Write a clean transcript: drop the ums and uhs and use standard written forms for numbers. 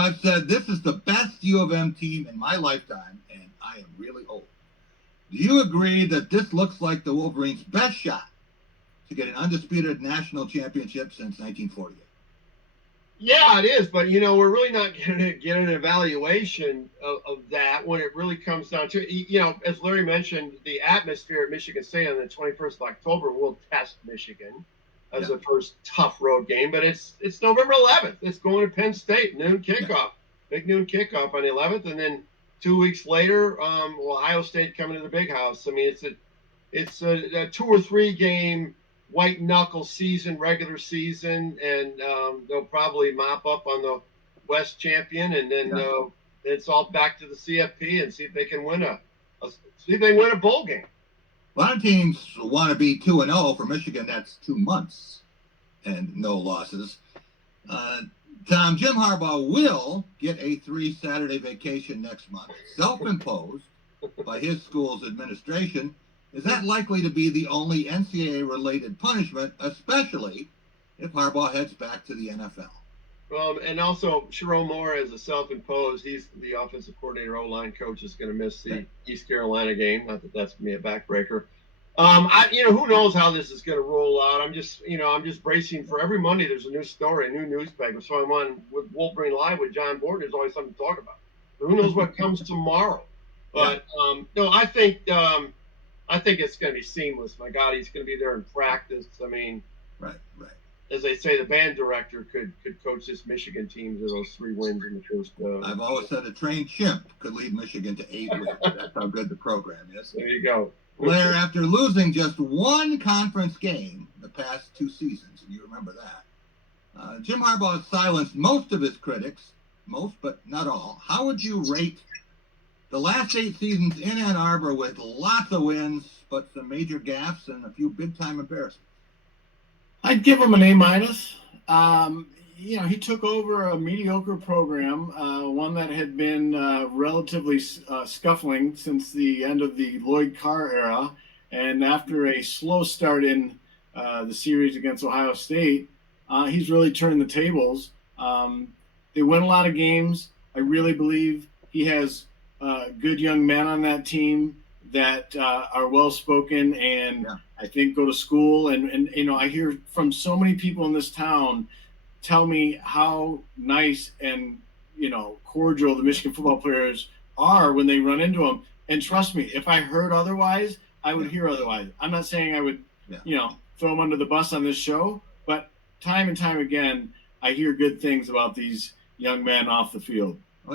I've said this is the best U of M team in my lifetime, and I am really old. Do you agree that this looks like the Wolverines' best shot to get an undisputed national championship since 1948? Yeah, it is, but we're really not going to get an evaluation of that when it really comes down to it. As Larry mentioned, the atmosphere at Michigan State on the 21st of October will test Michigan as the first tough road game, but it's November 11th. It's going to Penn State, noon kickoff, big noon kickoff on the 11th, and then 2 weeks later, Ohio State coming to the Big House. I mean, it's a 2 or 3 game white knuckle season, regular season, and they'll probably mop up on the West champion, and then it's all back to the CFP and see if they can win a bowl game. A lot of teams want to be 2-0. For Michigan, that's 2 months and no losses. Tom, Jim Harbaugh will get a 3-Saturday vacation next month, self-imposed by his school's administration. Is that likely to be the only NCAA-related punishment, especially if Harbaugh heads back to the NFL? And also, Sharon Moore, as a self-imposed, he's the offensive coordinator, O-line coach, is going to miss the East Carolina game. Not that that's going to be a backbreaker. Who knows how this is going to roll out? I'm just bracing for every Monday. There's a new story, a new newspaper. So I'm on with Wolverine Live with John Borden. There's always something to talk about. But who knows what comes tomorrow? But no, I think it's going to be seamless. My God, he's going to be there in practice. I mean, right. As they say, the band director could coach this Michigan team to those 3 wins in the first. I've always said a trained chimp could lead Michigan to 8 wins. That's how good the program is. There you go. Blair, after losing just 1 conference game the past 2 seasons, and you remember that, Jim Harbaugh has silenced most of his critics, most but not all. How would you rate the last 8 seasons in Ann Arbor with lots of wins, but some major gaffes and a few big-time embarrassments? I'd give him an A-. He took over a mediocre program, one that had been relatively scuffling since the end of the Lloyd Carr era. And after a slow start in the series against Ohio State, he's really turned the tables. They win a lot of games. I really believe he has good young men on that team that are well-spoken and I think go to school. And I hear from so many people in this town tell me how nice and, cordial the Michigan football players are when they run into them. And trust me, if I heard otherwise, I would hear otherwise. I'm not saying I would, throw them under the bus on this show, but time and time again, I hear good things about these young men off the field.